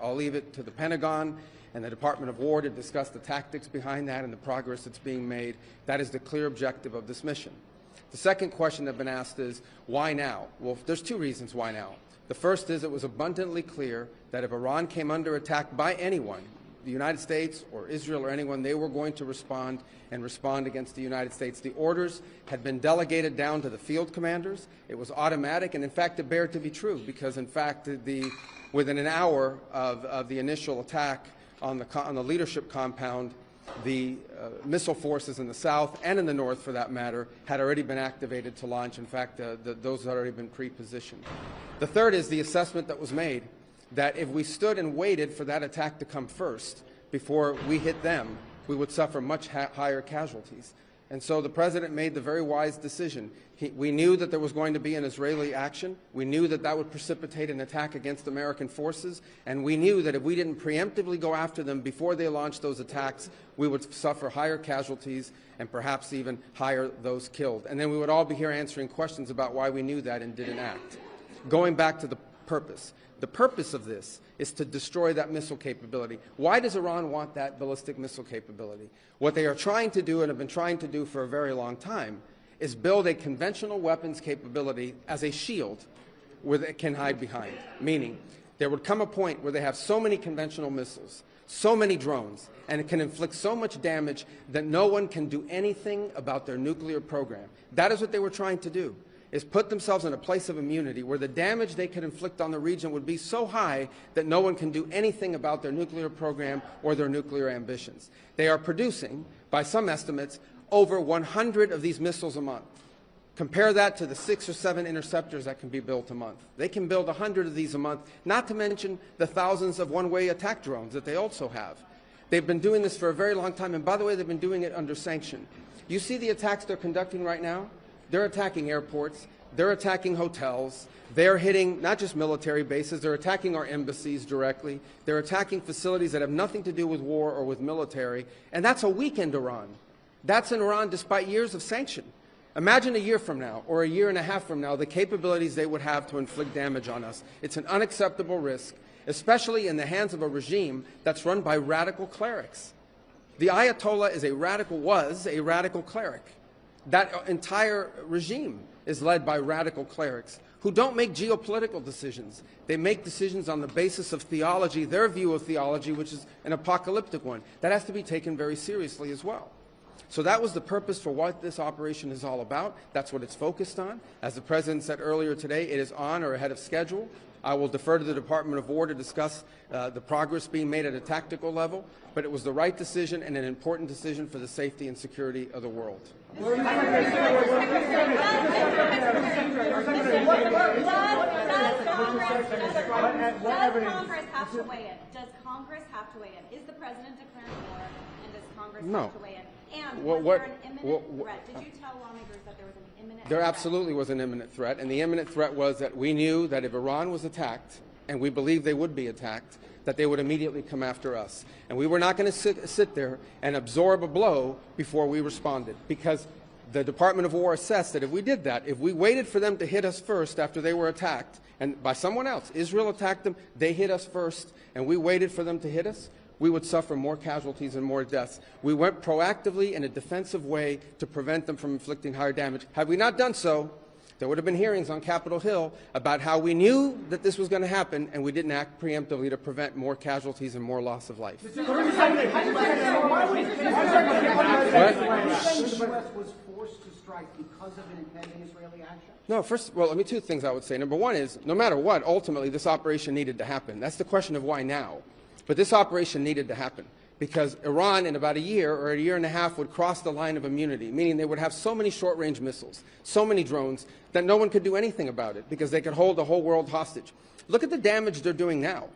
I'll leave it to the Pentagon and the Department of War to discuss the tactics behind that and the progress that's being made. That is the clear objective of this mission. The second question that's been asked is, why now? Well, there's two reasons why now. The first is it was abundantly clear that if Iran came under attack by anyone, the United States or Israel or anyone, they were going to respond and respond against the United States. The orders had been delegated down to the field commanders. It was automatic, and in fact, it bared to be true, because in fact, within an hour of the initial attack on the leadership compound, the missile forces in the south and in the north, for that matter, had already been activated to launch. In fact, those had already been pre-positioned. The third is the assessment that was made that if we stood and waited for that attack to come first before we hit them, we would suffer much higher casualties. And so the President made the very wise decision. We knew that there was going to be an Israeli action. We knew that that would precipitate an attack against American forces. And we knew that if we didn't preemptively go after them before they launched those attacks, we would suffer higher casualties and perhaps even higher those killed. And then we would all be here answering questions about why we knew that and didn't act. Going back to the purpose. The purpose of this is to destroy that missile capability. Why does Iran want that ballistic missile capability? What they are trying to do and have been trying to do for a very long time is build a conventional weapons capability as a shield where they can hide behind. Meaning, there would come a point where they have so many conventional missiles, so many drones, and it can inflict so much damage that no one can do anything about their nuclear program. That is what they were trying to do, is put themselves in a place of immunity where the damage they could inflict on the region would be so high that no one can do anything about their nuclear program or their nuclear ambitions. They are producing, by some estimates, over 100 of these missiles a month. Compare that to the 6 or 7 interceptors that can be built a month. They can build 100 of these a month, not to mention the thousands of one-way attack drones that they also have. They've been doing this for a very long time, and by the way, they've been doing it under sanction. You see the attacks they're conducting right now? They're attacking airports, they're attacking hotels, they're hitting not just military bases, they're attacking our embassies directly, they're attacking facilities that have nothing to do with war or with military, and that's a weakened Iran. That's in Iran despite years of sanction. Imagine a year from now, or a year and a half from now, the capabilities they would have to inflict damage on us. It's an unacceptable risk, especially in the hands of a regime that's run by radical clerics. The Ayatollah was a radical cleric. That entire regime is led by radical clerics who don't make geopolitical decisions. They make decisions on the basis of theology, their view of theology, which is an apocalyptic one. That has to be taken very seriously as well. So that was the purpose for what this operation is all about. That's what it's focused on. As the President said earlier today, it is on or ahead of schedule. I will defer to the Department of War to discuss the progress being made at a tactical level, but it was the right decision and an important decision for the safety and security of the world. Does Congress have to weigh in? Does Congress have to weigh in? Is the President declaring war, and does Congress have to weigh in? And was there an imminent threat? Did you tell lawmakers that there was an imminent threat? There absolutely was an imminent threat, and the imminent threat was that we knew that if Iran was attacked, and we believed they would be attacked, that they would immediately come after us. And we were not going to sit there and absorb a blow before we responded, because the Department of War assessed that if we did that, if we waited for them to hit us first after they were attacked, and by someone else, Israel attacked them, they hit us first, and we waited for them to hit us, we would suffer more casualties and more deaths. We went proactively in a defensive way to prevent them from inflicting higher damage. Had we not done so, there would have been hearings on Capitol Hill about how we knew that this was going to happen and we didn't act preemptively to prevent more casualties and more loss of life. What? The U.S. was forced to strike because of an impending Israeli action? No, let me two things I would say. Number one is, no matter what, ultimately this operation needed to happen. That's the question of why now. But this operation needed to happen because Iran in about a year or a year and a half would cross the line of immunity, meaning they would have so many short-range missiles, so many drones, that no one could do anything about it because they could hold the whole world hostage. Look at the damage they're doing now.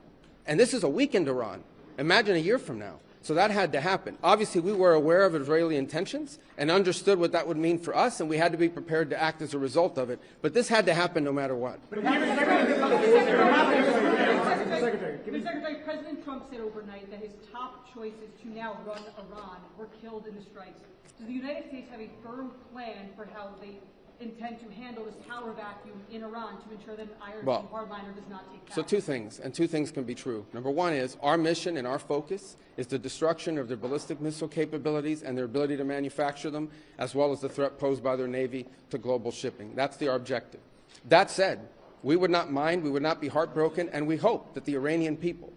And this is a weakened Iran. Imagine a year from now. So that had to happen. Obviously, we were aware of Israeli intentions and understood what that would mean for us, and we had to be prepared to act as a result of it. But this had to happen no matter what. Secretary, President Trump said overnight that his top choices to now run Iran were killed in the strikes. Does the United States have a firm plan for how they intend to handle this power vacuum in Iran to ensure that an Iranian hardliner does not take power? So two things, and two things can be true. Number one is our mission and our focus is the destruction of their ballistic missile capabilities and their ability to manufacture them, as well as the threat posed by their Navy to global shipping. That's our objective. That said, we would not mind, we would not be heartbroken, and we hope that the Iranian people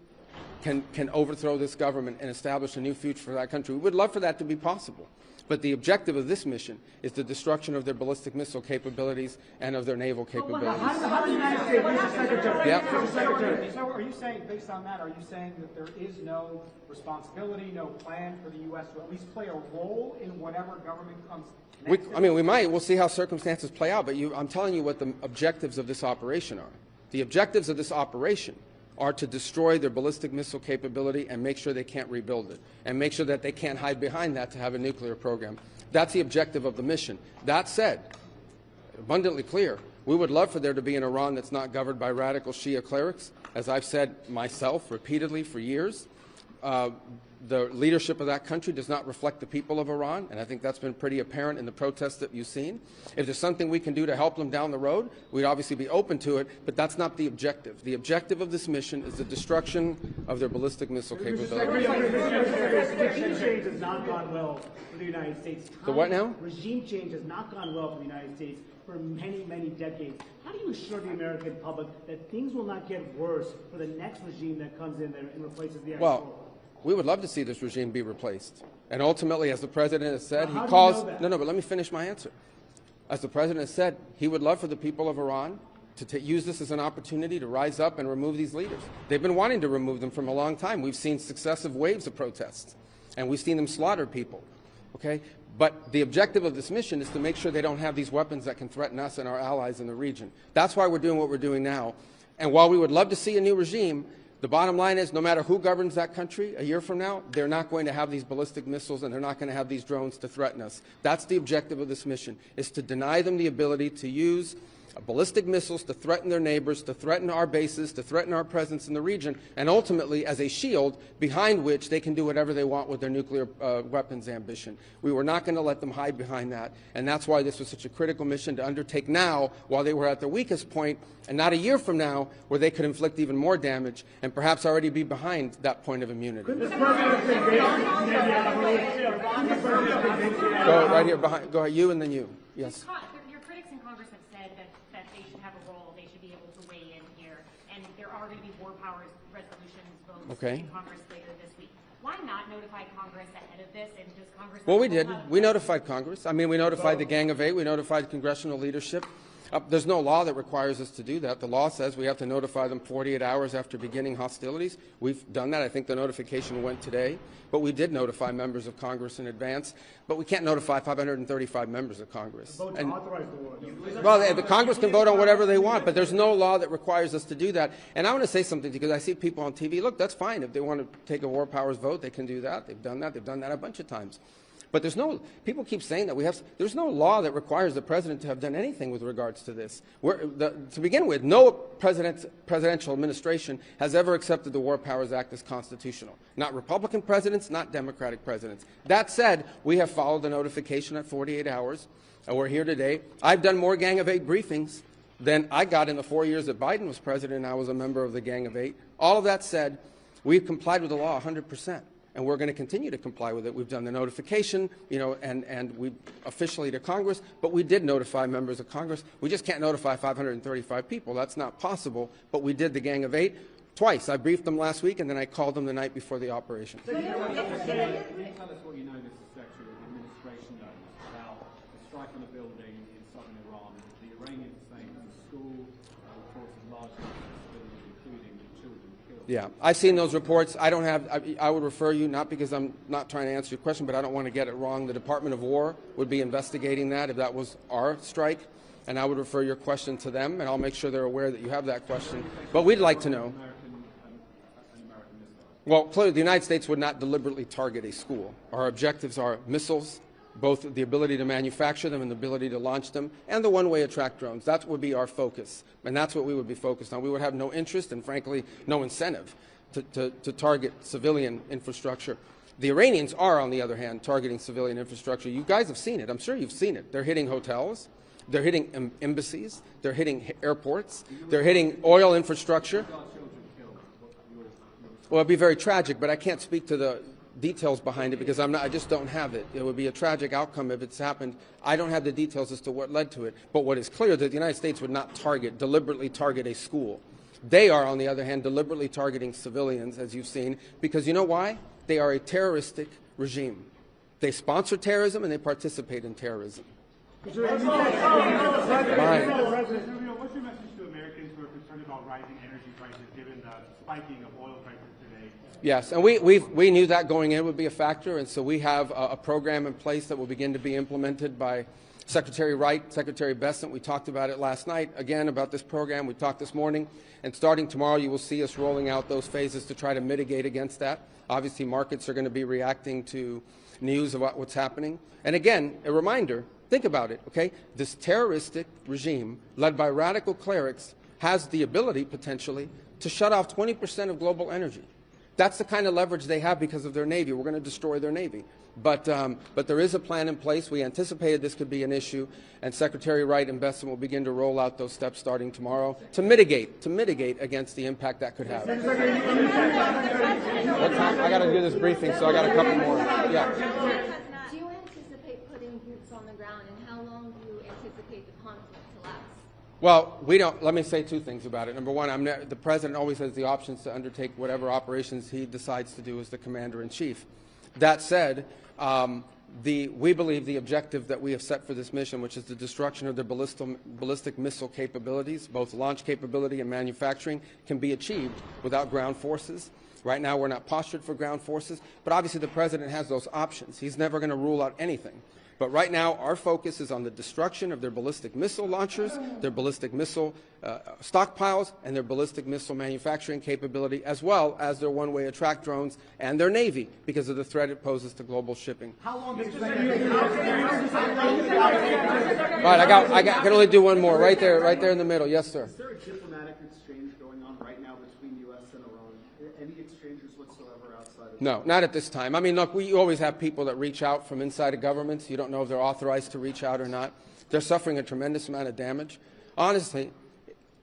can overthrow this government and establish a new future for that country. We would love for that to be possible. But the objective of this mission is the destruction of their ballistic missile capabilities and of their naval capabilities. How do the United States, Mr. Secretary? Yeah. Mr. Secretary, so are you saying, based on that, are you saying that there is no responsibility, no plan for the U.S. to at least play a role in whatever government comes next? We might. We'll see how circumstances play out. But I'm telling you what the objectives of this operation are. The objectives of this operation are to destroy their ballistic missile capability and make sure they can't rebuild it, and make sure that they can't hide behind that to have a nuclear program. That's the objective of the mission. That said, abundantly clear, we would love for there to be an Iran that's not governed by radical Shia clerics. As I've said myself repeatedly for years, the leadership of that country does not reflect the people of Iran, and I think that's been pretty apparent in the protests that you've seen. If there's something we can do to help them down the road, we'd obviously be open to it, but that's not the objective. The objective of this mission is the destruction of their ballistic missile capability. Regime change has not gone well for the United States. The what now? Regime change has not gone well for the United States for many, many decades. How do you assure the American public that things will not get worse for the next regime that comes in there and replaces the actual? We would love to see this regime be replaced. And ultimately, as the President has said, he calls... No, but let me finish my answer. As the President has said, he would love for the people of Iran to use this as an opportunity to rise up and remove these leaders. They've been wanting to remove them from a long time. We've seen successive waves of protests, and we've seen them slaughter people. Okay? But the objective of this mission is to make sure they don't have these weapons that can threaten us and our allies in the region. That's why we're doing what we're doing now. And while we would love to see a new regime, the bottom line is no matter who governs that country a year from now, they're not going to have these ballistic missiles and they're not going to have these drones to threaten us. That's the objective of this mission, is to deny them the ability to use ballistic missiles to threaten their neighbors, to threaten our bases, to threaten our presence in the region, and ultimately as a shield behind which they can do whatever they want with their nuclear weapons ambition. We were not going to let them hide behind that, and that's why this was such a critical mission to undertake now while they were at their weakest point, and not a year from now where they could inflict even more damage and perhaps already be behind that point of immunity. Go right here behind. Go ahead, you and then you. Yes. Your critics in Congress have said that they should have a role, they should be able to weigh in here, and there are going to be war powers resolutions votes in Congress later this week. Why not notify Congress ahead of this, and does Congress... Well, we did. We notified Congress. I mean, we notified the Gang of Eight. We notified congressional leadership. There's no law that requires us to do that. The law says we have to notify them 48 hours after beginning hostilities. We've done that. I think the notification went today. But we did notify members of Congress in advance. But we can't notify 535 members of Congress. And, well, the Congress can vote on whatever they want, but there's no law that requires us to do that. And I want to say something, because I see people on TV. Look, that's fine. If they want to take a war powers vote, they can do that. They've done that. They've done that a bunch of times. But there's no, people keep saying that there's no law that requires the president to have done anything with regards to this. To begin with, no presidential administration has ever accepted the War Powers Act as constitutional. Not Republican presidents, not Democratic presidents. That said, we have followed the notification at 48 hours, and we're here today. I've done more Gang of Eight briefings than I got in the 4 years that Biden was president and I was a member of the Gang of Eight. All of that said, we've complied with the law 100%. And we're going to continue to comply with it. We've done the notification, and we officially to Congress, but we did notify members of Congress. We just can't notify 535 people. That's not possible, but we did the Gang of Eight twice. I briefed them last week, and then I called them the night before the operation. Can you tell us what you know, Mr. Secretary, of the administration knows about the strike on a building in southern Iran, the Iranians saying that the school reports of large civilians, including children, killed? Yeah, I've seen those reports. I would refer you, not because I'm not trying to answer your question, but I don't want to get it wrong. The Department of War would be investigating that if that was our strike, and I would refer your question to them, and I'll make sure they're aware that you have that question. But we'd like to know. Well, clearly, the United States would not deliberately target a school. Our objectives are missiles, both the ability to manufacture them and the ability to launch them, and the one-way attract drones. That would be our focus, and that's what we would be focused on. We would have no interest and, frankly, no incentive to target civilian infrastructure. The Iranians are, on the other hand, targeting civilian infrastructure. You guys have seen it. I'm sure you've seen it. They're hitting hotels. They're hitting embassies. They're hitting airports. They're hitting oil infrastructure. Well, it'd be very tragic, but I can't speak to the details behind it because I just don't have it. It would be a tragic outcome if it's happened. I don't have the details as to what led to it. But what is clear is that the United States would not deliberately target a school. They are, on the other hand, deliberately targeting civilians, as you've seen, because you know why? They are a terroristic regime. They sponsor terrorism and they participate in terrorism. What's your message to Americans who are concerned about rising energy prices given the spiking of oil prices today? Yes, and we knew that going in would be a factor, and so we have a program in place that will begin to be implemented by Secretary Wright, Secretary Bessent. We talked about it last night, again, about this program. We talked this morning, and starting tomorrow you will see us rolling out those phases to try to mitigate against that. Obviously, markets are going to be reacting to news about what's happening. And again, a reminder, think about it, okay? This terroristic regime, led by radical clerics, has the ability, potentially, to shut off 20% of global energy. That's the kind of leverage they have because of their Navy. We're going to destroy their Navy. But there is a plan in place. We anticipated this could be an issue, and Secretary Wright and Bessent will begin to roll out those steps starting tomorrow to mitigate against the impact that could have. What time? I got to do this briefing, so I got a couple more. Yeah. Do you anticipate putting boots on the ground, and how long do you anticipate the conflict to last? Well, we don't. Let me say two things about it. Number one, the president always has the options to undertake whatever operations he decides to do as the commander-in-chief. That said, we believe the objective that we have set for this mission, which is the destruction of their ballistic missile capabilities, both launch capability and manufacturing, can be achieved without ground forces. Right now, we're not postured for ground forces, but obviously the president has those options. He's never going to rule out anything. But right now, our focus is on the destruction of their ballistic missile launchers, their ballistic missile stockpiles, and their ballistic missile manufacturing capability, as well as their one-way attract drones and their Navy, because of the threat it poses to global shipping. How long do you Right, I can only do one more. Right there in the middle. Yes, sir. Is there a diplomatic exchange going on right now between U.S. and Iran? Any exchanges whatsoever outside of No, not at this time. I mean, look, we always have people that reach out from inside of governments. You don't know if they're authorized to reach out or not. They're suffering a tremendous amount of damage. Honestly,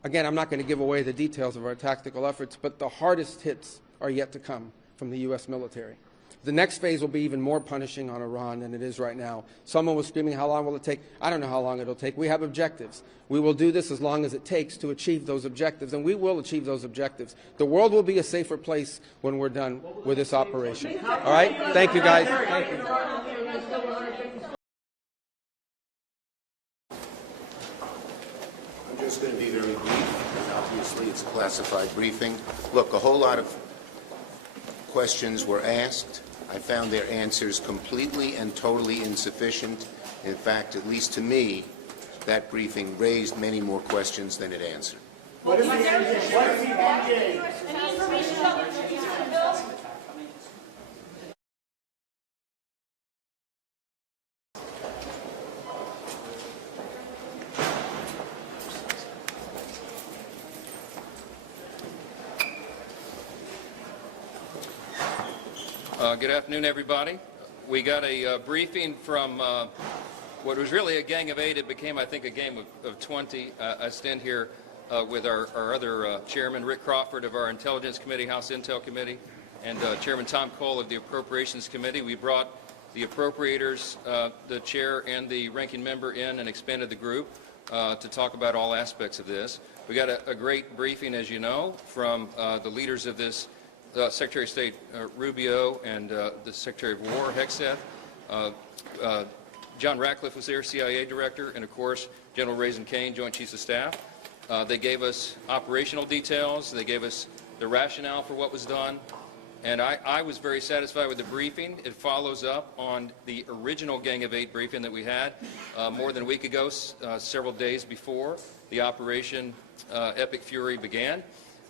again, I'm not going to give away the details of our tactical efforts, but the hardest hits are yet to come from the U.S. military. The next phase will be even more punishing on Iran than it is right now. Someone was screaming, how long will it take? I don't know how long it'll take. We have objectives. We will do this as long as it takes to achieve those objectives, and we will achieve those objectives. The world will be a safer place when we're done with this operation. All right? Thank you, guys. Thank you. I'm just going to be very brief. Obviously, it's a classified briefing. Look, a whole lot of questions were asked. I found their answers completely and totally insufficient. In fact, at least to me, that briefing raised many more questions than it answered. What is the NDA? Good afternoon, everybody. We got a briefing from what was really a gang of 8. It became, I think, a game of 20. I stand here with our other chairman, Rick Crawford, of our Intelligence Committee, House Intel Committee, and Chairman Tom Cole of the Appropriations Committee. We brought the appropriators, the chair and the ranking member in and expanded the group to talk about all aspects of this. We got a great briefing, as you know, from the leaders of this, Secretary of State Rubio and the Secretary of War, Hegseth. John Ratcliffe was there, CIA Director, and of course, General Raisin Kane, Joint Chiefs of Staff. They gave us operational details. They gave us the rationale for what was done. And I was very satisfied with the briefing. It follows up on the original Gang of 8 briefing that we had more than a week ago, several days before the Operation Epic Fury began.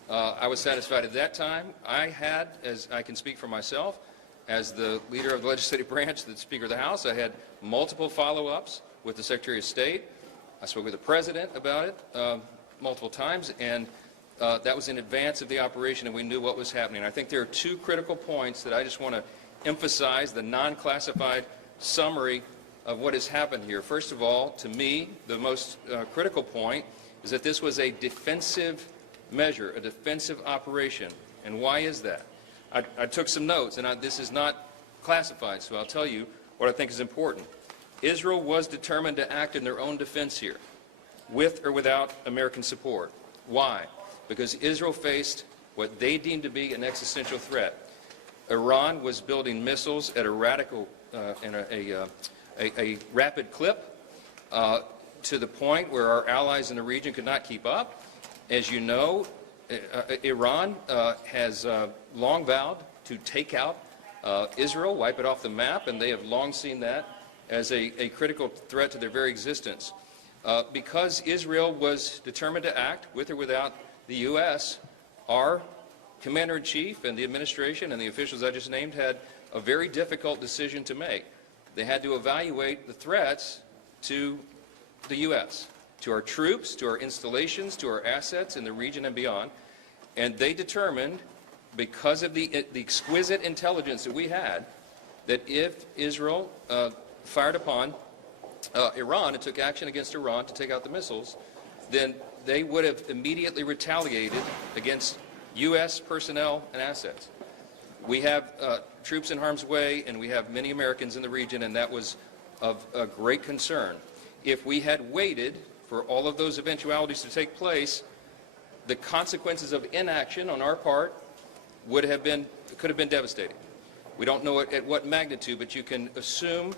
I was satisfied at that time. I had, as I can speak for myself, as the leader of the legislative branch, the Speaker of the House, I had multiple follow-ups with the Secretary of State. I spoke with the President about it multiple times, and that was in advance of the operation, and we knew what was happening. I think there are two critical points that I just want to emphasize. The non-classified summary of what has happened here. First of all, to me, the most critical point is that this was a defensive measure, a defensive operation. And why is that? I took some notes, and this is not classified, so I'll tell you what I think is important. Israel was determined to act in their own defense here, with or without American support. Why? Because Israel faced what they deemed to be an existential threat. Iran was building missiles at a radical and a rapid clip to the point where our allies in the region could not keep up. As you know, Iran has long vowed to take out Israel, wipe it off the map, and they have long seen that as a critical threat to their very existence. Because Israel was determined to act, with or without the U.S., our Commander-in-Chief and the administration and the officials I just named had a very difficult decision to make. They had to evaluate the threats to the U.S., to our troops, to our installations, to our assets in the region and beyond. And they determined, because of the exquisite intelligence that we had, that if Israel fired upon Iran and took action against Iran to take out the missiles, then they would have immediately retaliated against U.S. personnel and assets. We have troops in harm's way, and we have many Americans in the region, and that was of a great concern. If we had waited for all of those eventualities to take place, the consequences of inaction on our part could have been devastating. We don't know at what magnitude, but you can assume,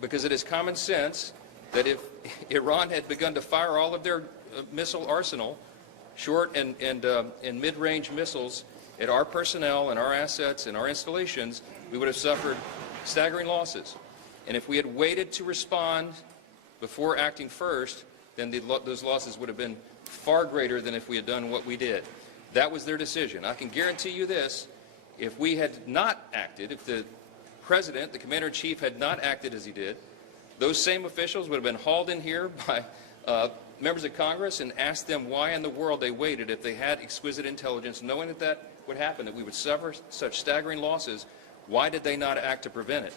because it is common sense, that if Iran had begun to fire all of their missile arsenal, short and mid-range missiles, at our personnel and our assets and our installations, we would have suffered staggering losses. And if we had waited to respond before acting first, then those losses would have been far greater than if we had done what we did. That was their decision. I can guarantee you this: if we had not acted, if the President, the Commander-in-Chief, had not acted as he did, those same officials would have been hauled in here by members of Congress and asked them why in the world they waited if they had exquisite intelligence, knowing that that would happen, that we would suffer such staggering losses. Why did they not act to prevent it?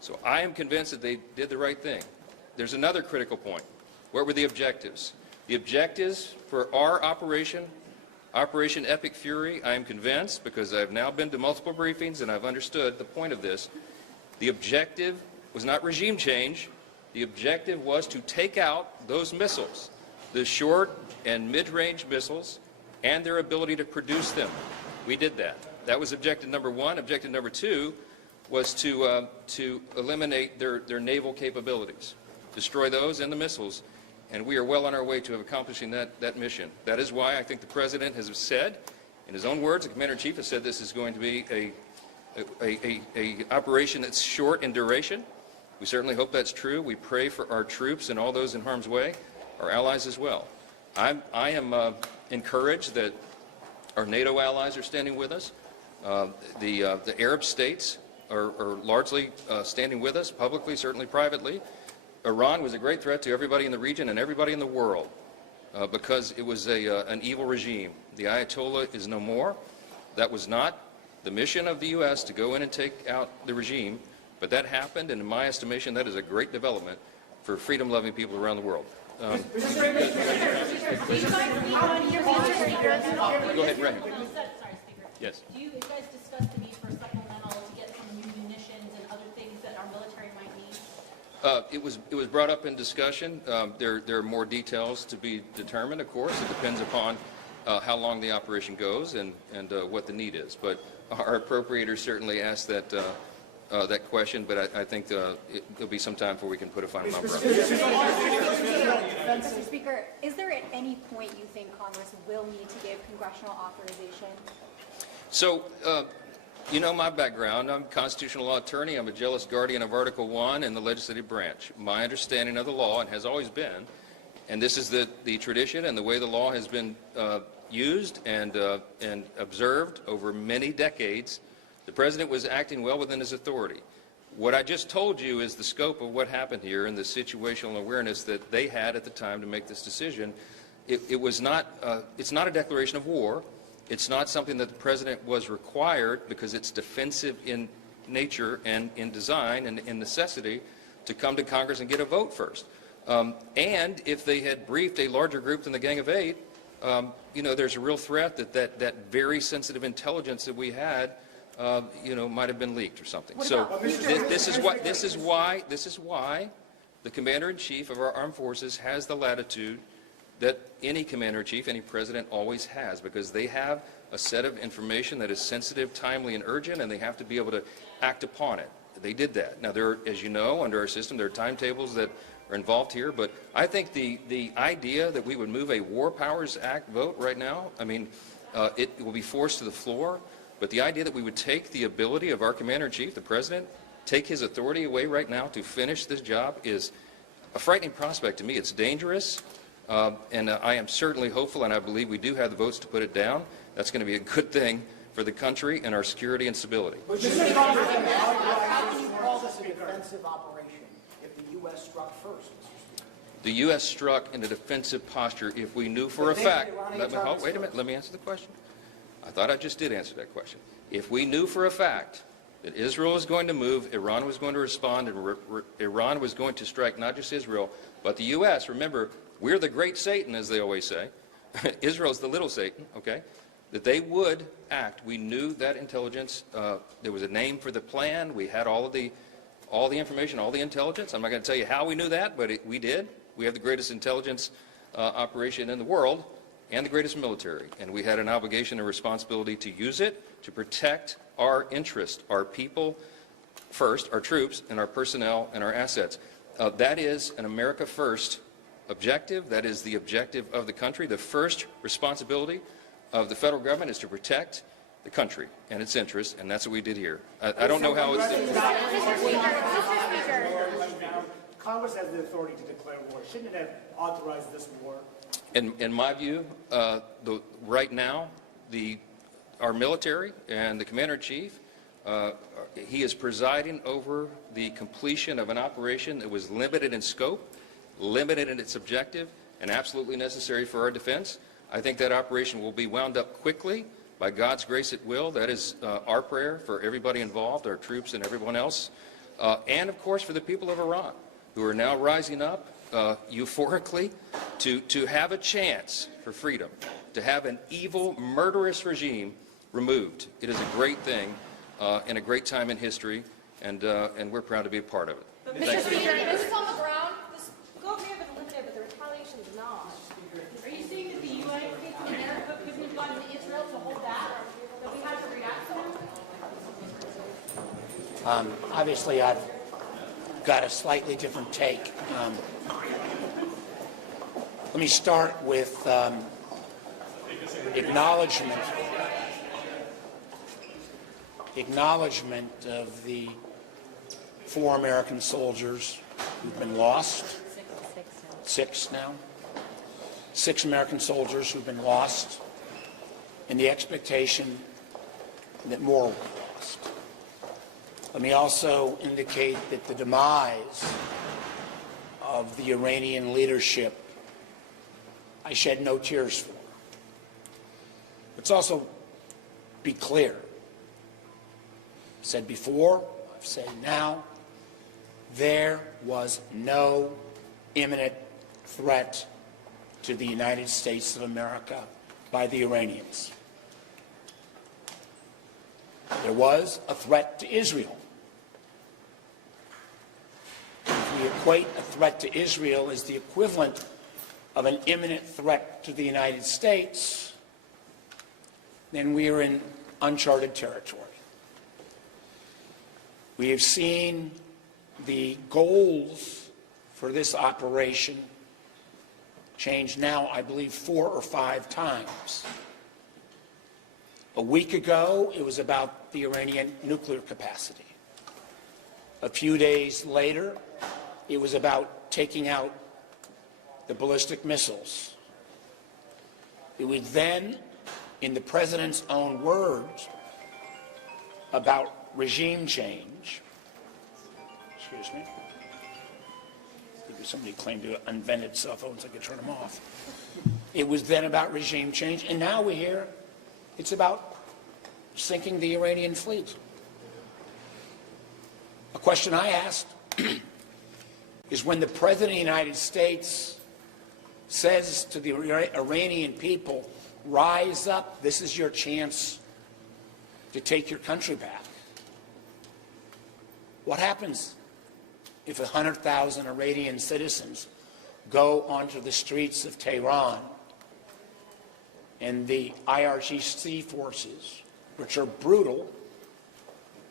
So I am convinced that they did the right thing. There's another critical point. What were the objectives? The objectives for our operation, Operation Epic Fury, I am convinced, because I've now been to multiple briefings and I've understood the point of this, the objective was not regime change. The objective was to take out those missiles, the short and mid-range missiles, and their ability to produce them. We did that. That was objective number one. Objective number two was to eliminate their naval capabilities, destroy those and the missiles. And we are well on our way to accomplishing that mission. That is why I think the President has said, in his own words, the Commander-in-Chief has said this is going to be a operation that's short in duration. We certainly hope that's true. We pray for our troops and all those in harm's way, our allies as well. I am encouraged that our NATO allies are standing with us. The Arab states are largely standing with us, publicly, certainly privately. Iran was a great threat to everybody in the region and everybody in the world because it was an evil regime. The Ayatollah is no more. That was not the mission of the U.S. to go in and take out the regime, but that happened, and in my estimation, that is a great development for freedom-loving people around the world. Go ahead, Ray. Yes. Do you guys discuss the need for supplemental to get some new munitions and other things that our military might need? It was brought up in discussion. There are more details to be determined, of course. It depends upon how long the operation goes and what the need is. But our appropriators certainly asked that question, but I think there'll be some time before we can put a final number on it. Mr. Speaker, is there at any point you think Congress will need to give congressional authorization? So, you know my background. I'm a constitutional law attorney. I'm a jealous guardian of Article 1 in the legislative branch. My understanding of the law, and has always been, and this is the tradition and the way the law has been used and observed over many decades, the President was acting well within his authority. What I just told you is the scope of what happened here and the situational awareness that they had at the time to make this decision. It was not, it's not a declaration of war. It's not something that the President was required because it's defensive in nature and in design and in necessity to come to Congress and get a vote first. And if they had briefed a larger group than the Gang of Eight, you know, there's a real threat that very sensitive intelligence that we had, you know, might have been leaked or something. So this is why the Commander-in-Chief of our armed forces has the latitude that any Commander-in-Chief, any President always has, because they have a set of information that is sensitive, timely, and urgent, and they have to be able to act upon it. They did that. Now, there are, as you know, under our system, there are timetables that are involved here, but I think the idea that we would move a War Powers Act vote right now, I mean, it will be forced to the floor, but the idea that we would take the ability of our Commander-in-Chief, the President, take his authority away right now to finish this job is a frightening prospect to me. It's dangerous, and I am certainly hopeful, and I believe we do have the votes to put it down. That's going to be a good thing for the country and our security and stability. How can you call this a defensive operation if the U.S. struck first? The U.S. struck in a defensive posture if we knew for a fact. Wait a minute. Let me answer the question. I thought I just did answer that question. If we knew for a fact that Israel was going to move, Iran was going to respond, and Iran was going to strike not just Israel, but the U.S. Remember, we're the great Satan, as they always say. Israel's the little Satan, okay? That they would act. We knew that intelligence. There was a name for the plan. We had all the information, all the intelligence. I'm not going to tell you how we knew that, but we did. We have the greatest intelligence operation in the world and the greatest military. And we had an obligation and responsibility to use it to protect our interest, our people first, our troops, and our personnel and our assets. That is an America First objective. That is the objective of the country. The first responsibility of the federal government is to protect the country and its interests, and that's what we did here. I don't know how it's different. Congress has the authority to declare war. Shouldn't it have authorized this war? In my view, right now, our military and the Commander-in-Chief, he is presiding over the completion of an operation that was limited in scope, limited in its objective, and absolutely necessary for our defense. I think that operation will be wound up quickly. By God's grace, it will. That is our prayer for everybody involved, our troops and everyone else. And, of course, for the people of Iran, who are now rising up euphorically to have a chance for freedom, to have an evil, murderous regime removed. It is a great thing and a great time in history, and we're proud to be a part of it. But Mr. Speaker, this is on the ground. The scope may have been limited, but the retaliation is not. Are you saying that the United States of America couldn't have gone to Israel to hold that, or that we had to react to it? Obviously, I've got a slightly different take. Let me start with acknowledgement of the 4 American soldiers who've been lost. 6 now. 6 American soldiers who've been lost, and the expectation that more will be lost. Let me also indicate that the demise of the Iranian leadership, I shed no tears for. Let's also be clear. I've said before, I've said now, there was no imminent threat to the United States of America by the Iranians. There was a threat to Israel. If we equate a threat to Israel as the equivalent of an imminent threat to the United States, then we are in uncharted territory. We have seen the goals for this operation change now, I believe, 4 or 5 times. A week ago, it was about the Iranian nuclear capacity. A few days later, it was about taking out the ballistic missiles. It was then, in the president's own words, about regime change. Excuse me. Somebody claimed to have invented cell phones, I could turn them off. It was then about regime change, and now we hear it's about sinking the Iranian fleet. A question I asked is when the President of the United States says to the Iranian people, rise up, this is your chance to take your country back. What happens if 100,000 Iranian citizens go onto the streets of Tehran and the IRGC forces, which are brutal,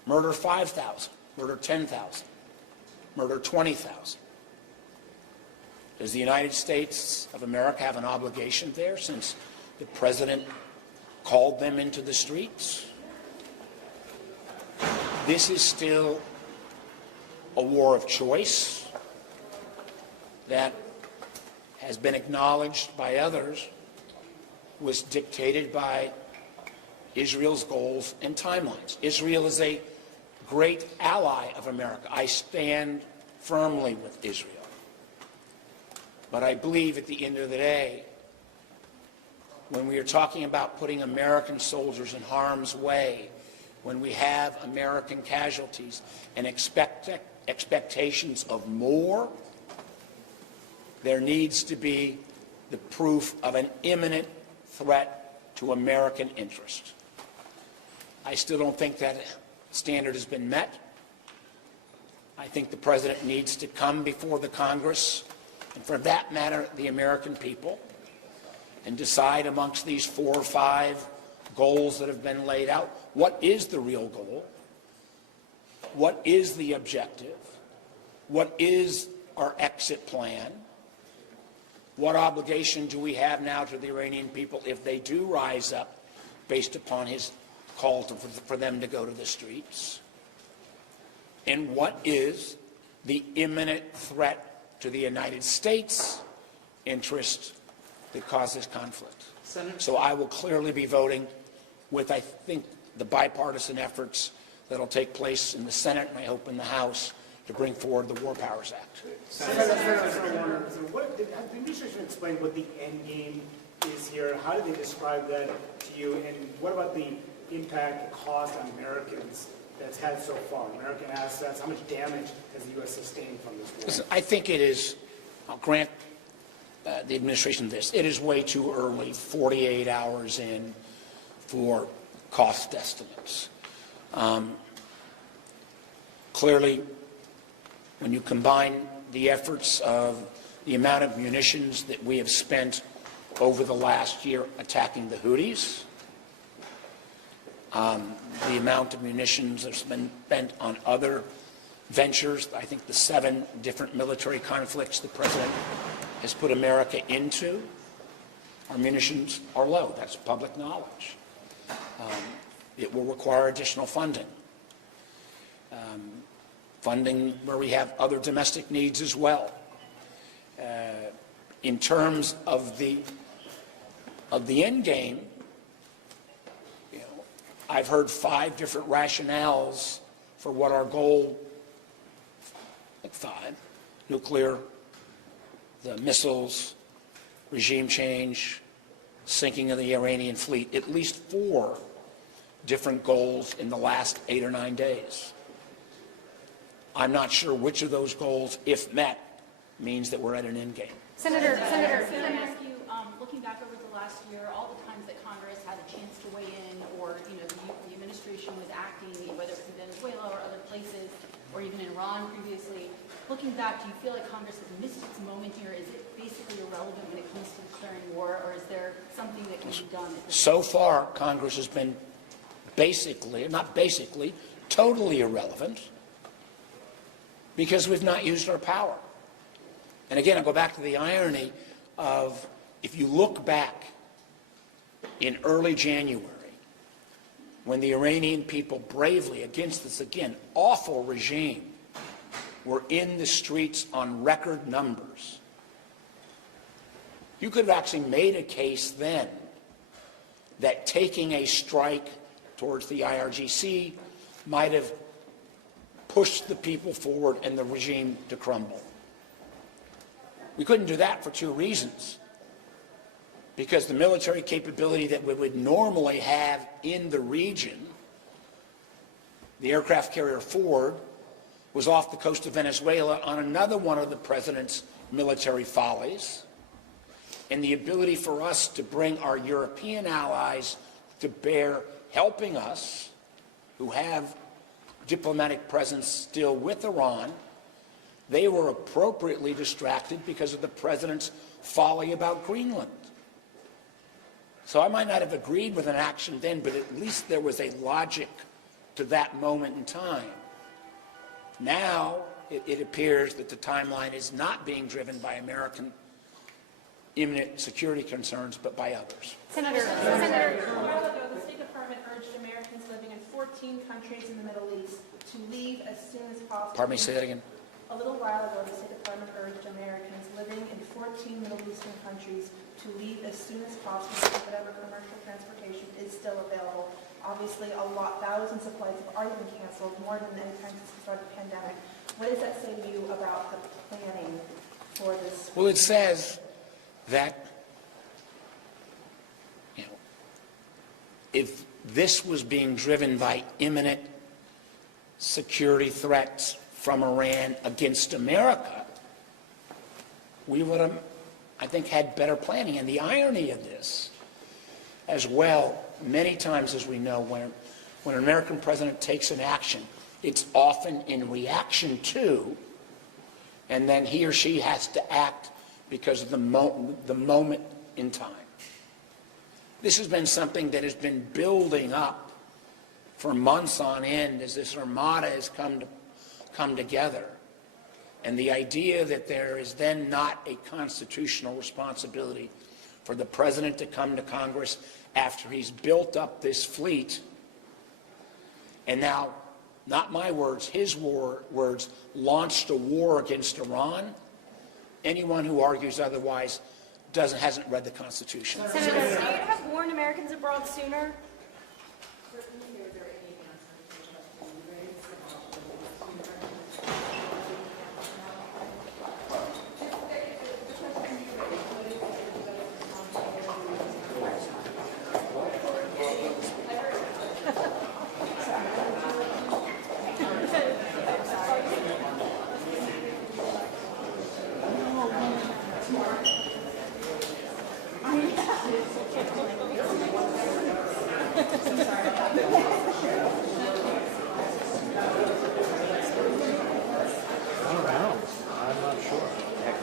murder 5,000, murder 10,000, murder 20,000? Does the United States of America have an obligation there, since the President called them into the streets? This is still a war of choice that has been acknowledged by others, was dictated by Israel's goals and timelines. Israel is a great ally of America. I stand firmly with Israel. But I believe at the end of the day, when we are talking about putting American soldiers in harm's way, when we have American casualties and expectations of more, there needs to be the proof of an imminent threat to American interest. I still don't think that standard has been met. I think the President needs to come before the Congress, and for that matter, the American people, and decide amongst these 4 or 5 goals that have been laid out, what is the real goal? What is the objective? What is our exit plan? What obligation do we have now to the Iranian people if they do rise up based upon his call for them to go to the streets? And what is the imminent threat to the United States' interest that causes conflict? Senator. So I will clearly be voting with, I think, the bipartisan efforts that will take place in the Senate and I hope in the House to bring forward the War Powers Act. Senator Warner, so has the administration explained what the end game is here? How did they describe that to you? And what about the impact, the cost on Americans that's had so far? American assets, how much damage has the U.S. sustained from this war? Listen, I think it is, I'll grant the administration this, it is way too early, 48 hours in, for cost estimates. Clearly, when you combine the efforts of the amount of munitions that we have spent over the last year attacking the Houthis, the amount of munitions that's been spent on other ventures, I think the 7 different military conflicts the President has put America into, our munitions are low. That's public knowledge. It will require additional funding. Funding where we have other domestic needs as well. In terms of the end game, you know, I've heard 5 different rationales for what our goal, like 5, nuclear, the missiles, regime change, sinking of the Iranian fleet, at least 4 different goals in the last 8 or 9 days. I'm not sure which of those goals, if met, means that we're at an end game. Senator, can I ask you, looking back over the last year, all the times that Congress had a chance to weigh in, or the administration was acting, whether it's in Venezuela or other places, or even in Iran previously, looking back, do you feel like Congress has missed its moment here? Is it basically irrelevant when it comes to declaring war, or is there something that can be done? So far, Congress has been totally irrelevant, because we've not used our power. And again, I'll go back to the irony of, if you look back in early January, when the Iranian people bravely, against this, again, awful regime, were in the streets on record numbers, you could have actually made a case then that taking a strike towards the IRGC might have pushed the people forward and the regime to crumble. We couldn't do that for 2 reasons. Because the military capability that we would normally have in the region, the aircraft carrier Ford was off the coast of Venezuela on another one of the president's military follies, and the ability for us to bring our European allies to bear helping us, who have diplomatic presence still with Iran, they were appropriately distracted because of the president's folly about Greenland. So I might not have agreed with an action then, but at least there was a logic to that moment in time. Now, it appears that the timeline is not being driven by American imminent security concerns, but by others. Senator. A while ago, the State Department urged Americans living in 14 countries in the Middle East to leave as soon as possible. Pardon me, say that again. A little while ago, the State Department urged Americans living in 14 Middle Eastern countries to leave as soon as possible so whatever commercial transportation is still available. Obviously, thousands of flights have already been canceled, more than any time since the start of the pandemic. What does that say to you about the planning for this? Well, it says that, if this was being driven by imminent security threats from Iran against America, we would have, I think, had better planning. And the irony of this, as well, many times, as we know, when an American president takes an action, it's often in reaction to, and then he or she has to act because of the moment in time. This has been something that has been building up for months on end as this armada has come together. And the idea that there is then not a constitutional responsibility for the president to come to Congress after he's built up this fleet, and now, not my words, his words, launched a war against Iran. Anyone who argues otherwise hasn't read the Constitution. Senator, would you have warned Americans abroad sooner?